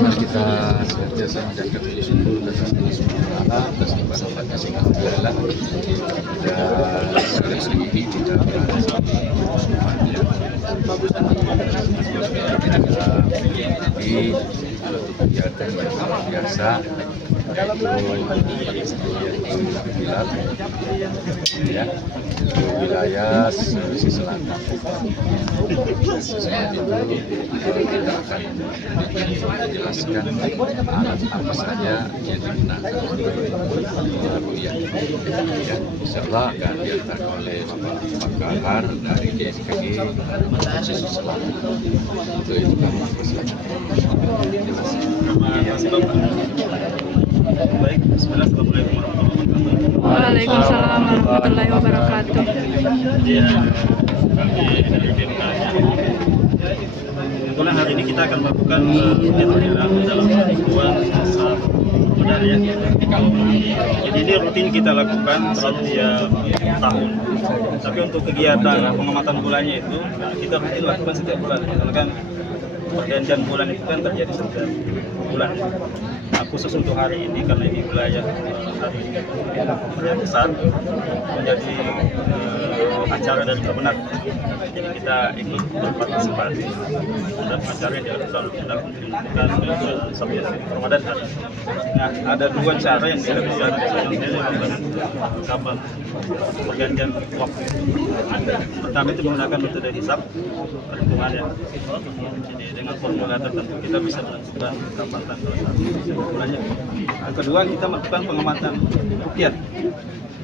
mari kita senantiasa menjaga puji syukur dan Allah Subhanahu atas limpahan kasih Alhamdulillah. Dan sekali lagi kita berada di di suatu kegiatan yang luar biasa, yaitu Hilal ya, di wilayah Sulawesi Selatan. Selain itu kita akan menjelaskan alat apa saja yang digunakan untuk ruqyah. Ya, insyaallah akan diantarkan oleh Bapak Pakar dari JSKG Sulawesi Selatan. Itu kami persilakan. Terima kasih Bapak. Baik, Assalamualaikum warahmatullahi wabarakatuh. Waalaikumsalam warahmatullahi wabarakatuh. Ya, kami dari BMKG. Kebetulan hari ini kita akan melakukan kegiatan dalam kebutuhan asal benar ya. Jadi ini rutin kita lakukan setiap tahun. Tapi untuk kegiatan pengamatan bulannya itu kita rutin lakukan setiap bulan. Karena kan pergantian bulan itu kan terjadi setiap bulan. Nah, khusus untuk hari ini karena ini wilayah hari besar menjadi acara dari Kemenak. Jadi kita ikut berpartisipasi dalam acara yang dilakukan untuk sampai Ramadan hari. Nah, ada dua cara yang dilakukan kapan pergantian waktu. Pertama itu menggunakan metode hisab perhitungannya. Jadi dengan formula tertentu kita bisa menentukan kapan tanggal bulannya. Yang kedua kita melakukan pengamatan ruqyah.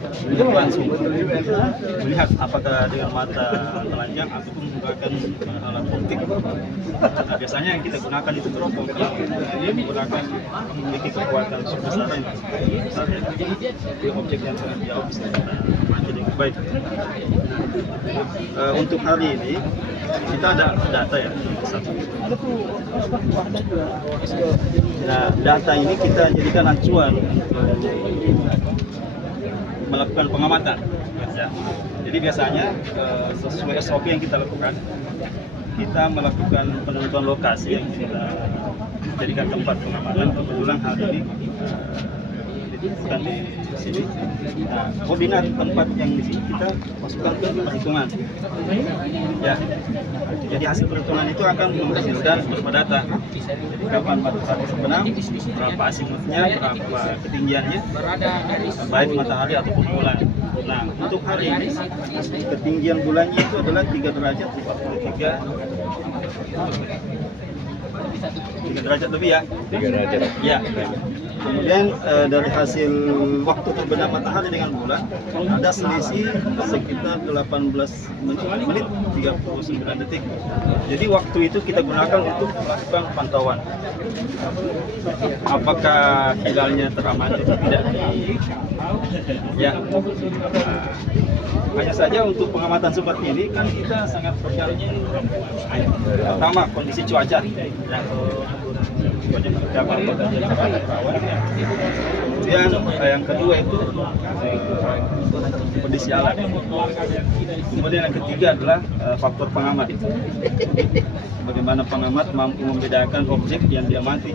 Kita langsung melihat apakah dengan mata telanjang ataupun menggunakan alat optik. Nah, biasanya yang kita gunakan itu teropong yang menggunakan memiliki kekuatan sebesar yang besar. Jadi objek yang sangat jauh bisa kita baca dengan baik. Untuk hari ini kita ada data ya. Nah, data ini kita jadikan acuan melakukan pengamatan. Ya. Jadi biasanya sesuai SOP yang kita lakukan, kita melakukan penentuan lokasi yang kita jadikan tempat pengamatan. Kebetulan hari ini bukan di sini. Nah, koordinat tempat yang di sini kita masukkan ke perhitungan. Ya. Jadi hasil perhitungan itu akan menghasilkan beberapa data. Jadi kapan matahari terbenam, berapa asimutnya, berapa ketinggiannya, baik matahari ataupun bulan. Nah, untuk hari ini ketinggian bulannya itu adalah 3 derajat 3 derajat lebih ya. 3 derajat. Ya. Kemudian dari hasil waktu terbenam matahari dengan bulan ada selisih sekitar 18 menit 39 detik. Jadi waktu itu kita gunakan untuk melakukan pantauan. Apakah hilalnya teraman atau tidak? Ya. Hanya saja untuk pengamatan seperti ini kan kita sangat bergantung pertama kondisi cuaca. Ya. Kemudian yang kedua itu kondisi alam. Kemudian yang ketiga adalah faktor pengamat. Bagaimana pengamat mampu membedakan objek yang diamati.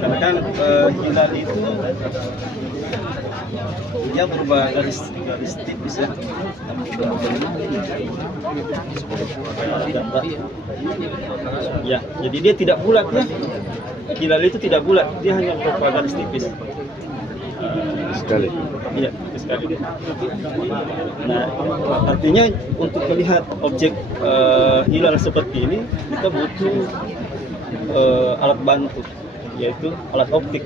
Karena kan hilal itu dia berubah garis tipis ya. Ya, jadi dia tidak bulat ya. Hilal itu tidak bulat, dia hanya berubah garis tipis. Sekali. Iya, sekali. Nah, artinya untuk melihat objek hilal seperti ini kita butuh alat bantu, yaitu alat optik.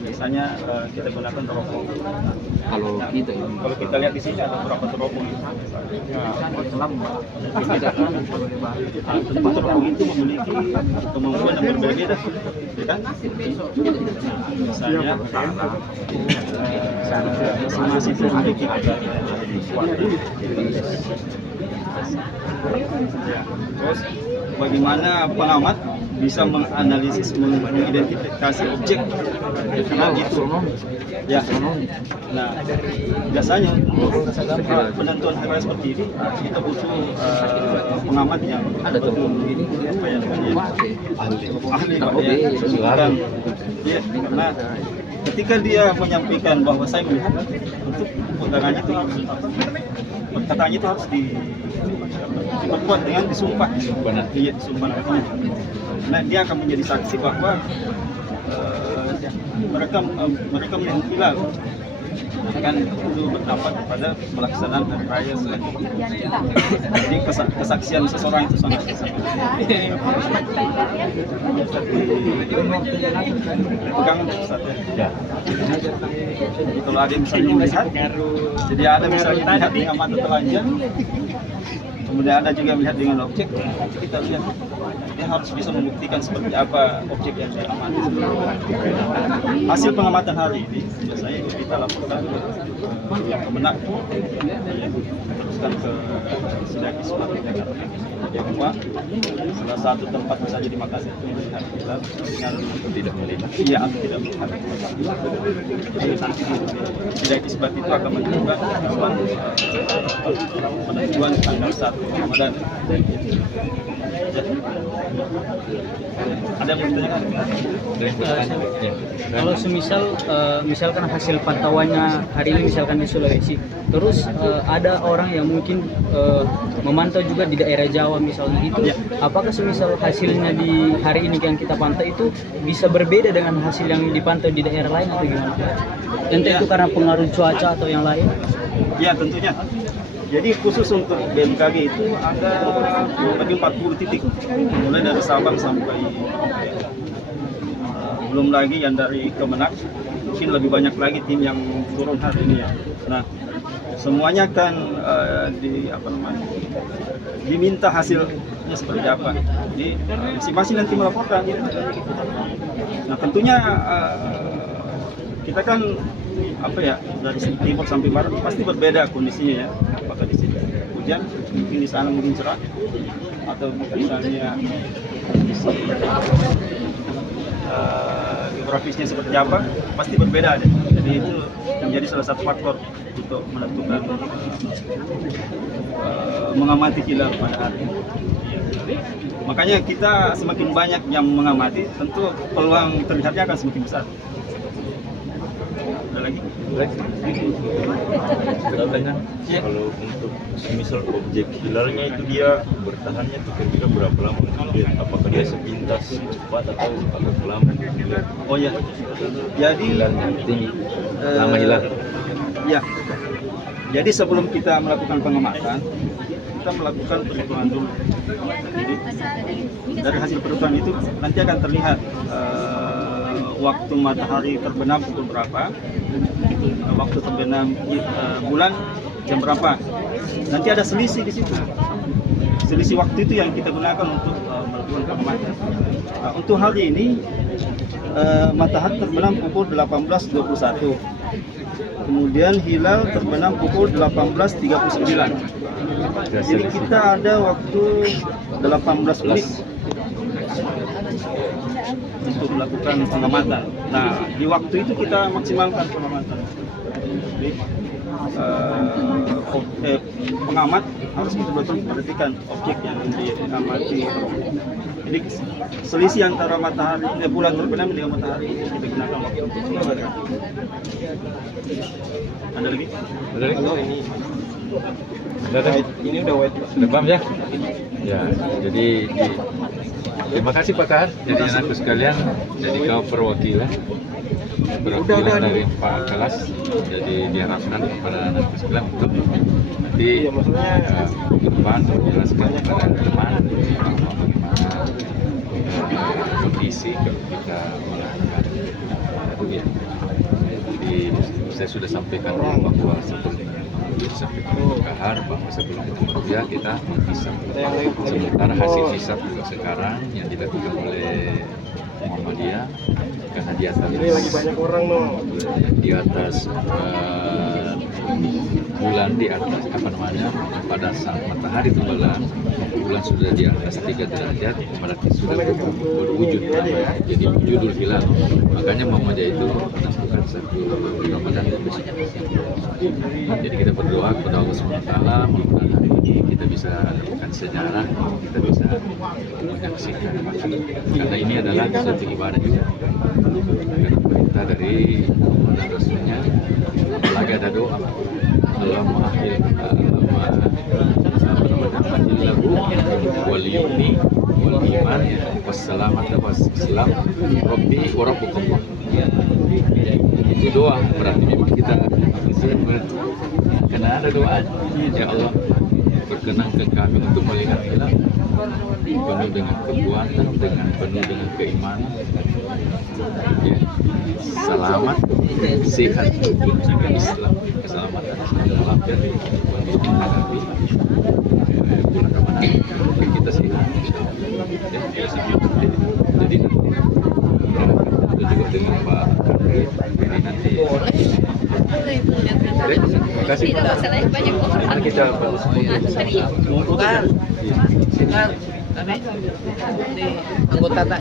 Biasanya kita gunakan teropong. Kalau Kita lihat di sini ada beberapa teropong. Tentu teropong itu memiliki kemampuan yang berbeda, ya kan? Misalnya masing-masing memiliki kekuatan. Ya. Terus bagaimana pengamat bisa menganalisis, mengidentifikasi objek. Nah, gitu. Ya. Nah, biasanya penentuan hari raya seperti ini kita butuh pengamat yang betul apa ya namanya, ahli Pak, ya. Bukan, ya, karena ketika dia menyampaikan bahwa saya melihat, untuk undangannya itu harus perkataannya itu harus diperkuat dengan disumpah. Iya, disumpah nantinya. Nah, dia akan menjadi saksi bahwa mereka melihat hilal akan itu berdampak pada pelaksanaan hari raya selanjutnya. Jadi kesaksian seseorang itu sangat dipegang Ustaz, ya. Jadi kalau ada yang misalnya melihat, jadi ada misalnya melihat dengan mata telanjang, kemudian ada juga melihat dengan objek, kita lihat dia harus bisa membuktikan seperti apa objek yang dia amati. Hasil pengamatan hari ini biasanya kita laporkan ke yang kebenar, teruskan ke Sidaki Sumatera Jakarta. Bahwa salah satu tempat misalnya di Makassar itu melihat hilal dengan tidak melihat, iya atau tidak melihat. Jadi nanti Sidaki Isbat itu akan menentukan penentuan tanggal 1 Ramadan. Ada yang mau ditanyakan? Kalau misalkan hasil pantauannya hari ini misalkan di Sulawesi, terus ada orang yang mungkin memantau juga di daerah Jawa misalnya itu, apakah semisal hasilnya di hari ini yang kita pantau itu bisa berbeda dengan hasil yang dipantau di daerah lain atau gimana? Dan itu karena pengaruh cuaca atau yang lain? Ya tentunya. Jadi khusus untuk BMKG itu ada bagi 40 titik, mulai dari Sabang sampai belum lagi yang dari Kemenak, mungkin lebih banyak lagi tim yang turun hari ini ya. Nah, semuanya akan diminta hasilnya seperti apa. Jadi masing-masing nanti melaporkan. Nah, tentunya kita kan dari timur sampai barat pasti berbeda kondisinya ya. Apakah di sini hujan, mungkin di sana mungkin cerah, atau misalnya kondisi geografisnya seperti apa, pasti berbeda deh. Jadi itu menjadi salah satu faktor untuk menentukan mengamati hilal pada hari ini. Makanya kita semakin banyak yang mengamati, tentu peluang terlihatnya akan semakin besar. Ada lagi? Kalau untuk misal objek hilalnya itu dia bertahannya tuh kira-kira berapa lama? Apakah dia sepintas cepat atau agak lama? Oh ya, jadi Tinggi, lama hilang. ya. Jadi sebelum kita melakukan pengamatan, kita melakukan perhitungan dulu. Jadi dari hasil perhitungan itu nanti akan terlihat waktu matahari terbenam pukul berapa, waktu terbenam bulan jam berapa. Nanti ada selisih di situ. Selisih waktu itu yang kita gunakan untuk melakukan pengamatan. Untuk hari ini matahari terbenam pukul 18.21. Kemudian hilal terbenam pukul 18.39. Jadi kita ada waktu 18 menit untuk melakukan pengamatan. Nah, di waktu itu kita maksimalkan pengamatan. Jadi, pengamat harus betul-betul memperhatikan objek yang diamati. Jadi selisih antara matahari bulan terbenam dengan matahari kita gunakan waktu untuk pengamatan. Ada lagi? Ada lagi? Halo, ini udah white. Sudah paham ya? Ya, jadi terima kasih Pak Kahar. Jadi anakku sekalian, jadi kau perwakilan dari Pak Kelas. Jadi diharapkan kepada anakku sekalian untuk nanti ke depan menjelaskan kepada teman bagaimana kondisi kalau kita melakukan rukyah. Jadi saya sudah sampaikan bahwa sampaikan Pak Kahar bahwa sebelum rukyah kita menghisap. Sementara hasil hisap juga sekarang yang dilakukan oleh Muhammadiyah karena di atas bulan di atas pada saat matahari tenggelam, bulan sudah di atas 3 derajat, berarti sudah berwujud namanya. Jadi wujudul hilal. Makanya Muhammadiyah itu menentukan satu Ramadan itu besok. Jadi kita berdoa kepada Allah SWT, mudah-mudahan hari ini kita bisa lakukan sejarah, kita bisa menyaksikan. Karena ini adalah satu ibadah juga. Karena perintah dari Muhammad Rasulnya, apalagi ada doa. Allahumma ahillahu wal yumni wal iman wassalamata wassalam rabbi wa rabbukum. Itu doa, berarti memang kita karena ada doa, ya Allah perkenankan kami untuk melihat hilal penuh dengan kekuatan, penuh dengan keimanan, ya, selamat, sehat, Islam, keselamatan, salam dan untuk menghadapi bulan Ramadan. Kita sehat, ya. Jadi itu juga dengan Pak Kadri ini nanti. Terima kasih. Mari kita Bukan. Sinar. Anggota